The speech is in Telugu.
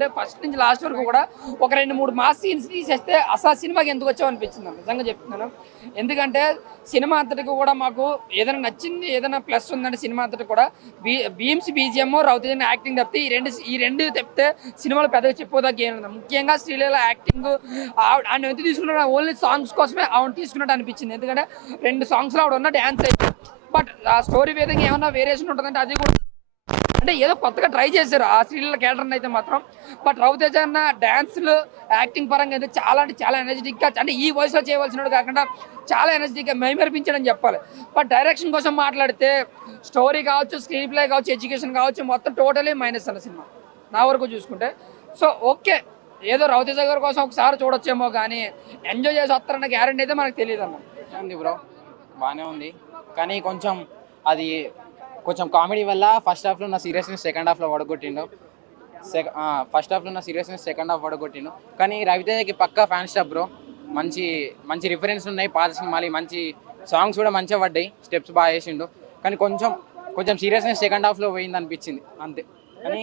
చూసుకుంటే ఫస్ట్ నుంచి లాస్ట్ వరకు కూడా ఒక 2-3 మాస్ సీన్స్ తీసేస్తే అసలు సినిమాకి ఎందుకు వచ్చావు అనిపించింది నిజంగా చెప్తున్నాను. ఎందుకంటే సినిమా అంతటికి కూడా మాకు ఏదైనా నచ్చింది, ఏదైనా ప్లస్ ఉందంటే సినిమా అంతటి కూడా భీమ్స్ బీజిఎం, రవితేజ యాక్టింగ్ తప్పితే ఈ రెండు తప్పితే సినిమాలో పెద్దగా చెప్పుకోదగ్గ ఏమన్నా. ముఖ్యంగా శ్రీలీల యాక్టింగ్ ఆయన ఎంత తీసుకున్నా ఓన్లీ సాంగ్స్ కోసమే ఆవిడ తీసుకున్నట్టు అనిపించింది. ఎందుకంటే 2 సాంగ్స్లో ఆవిడ ఉన్న డ్యాన్స్ అయితే, బట్ ఆ స్టోరీ విధంగా ఏమన్నా వేరియేషన్ ఉంటుందంటే అది కూడా అంటే ఏదో కొత్తగా ట్రై చేశారు ఆ శ్రీలీల క్యారెక్టర్ని అయితే మాత్రం. బట్ రవితేజ అన్న డ్యాన్స్లు యాక్టింగ్ పరంగా అయితే చాలా అంటే చాలా ఎనర్జెటిక్గా, అంటే ఈ వయసులో చేయవలసినట్టు కాకుండా చాలా ఎనర్జెటిక్గా మైమరిపించడం చెప్పాలి. బట్ డైరెక్షన్ కోసం మాట్లాడితే స్టోరీ కావచ్చు, స్క్రీన్ ప్లే కావచ్చు, ఎడ్యుకేషన్ కావచ్చు, మొత్తం టోటలీ మైనస్ అన్న సినిమా నా వరకు చూసుకుంటే. సో ఓకే, ఏదో రవితేజ గారి కోసం ఒకసారి చూడొచ్చేమో కానీ ఎంజాయ్ చేసి వస్తారన్న గ్యారెంటీ అయితే మనకు తెలియదు అన్న. ఉంది బ్రో, బాగానే ఉంది. కానీ అది కొంచెం కామెడీ వల్ల ఫస్ట్ హాఫ్లో ఉన్న సీరియస్నెస్ సెకండ్ హాఫ్లో వడగొట్టిండు. ఫస్ట్ హాఫ్లో ఉన్న సీరియస్నెస్ సెకండ్ హాఫ్ వడగొట్టిండు. కానీ రవితేజకి పక్కా ఫ్యాన్ స్టాప్ బ్రో. మంచి మంచి రిఫరెన్స్ ఉన్నాయి పాత సినిమాలు, మంచి సాంగ్స్ కూడా మంచిగా పడ్డాయి, స్టెప్స్ బాగా వేసిండు. కానీ కొంచెం సీరియస్నెస్ సెకండ్ హాఫ్లో పోయింది అనిపించింది అంతే.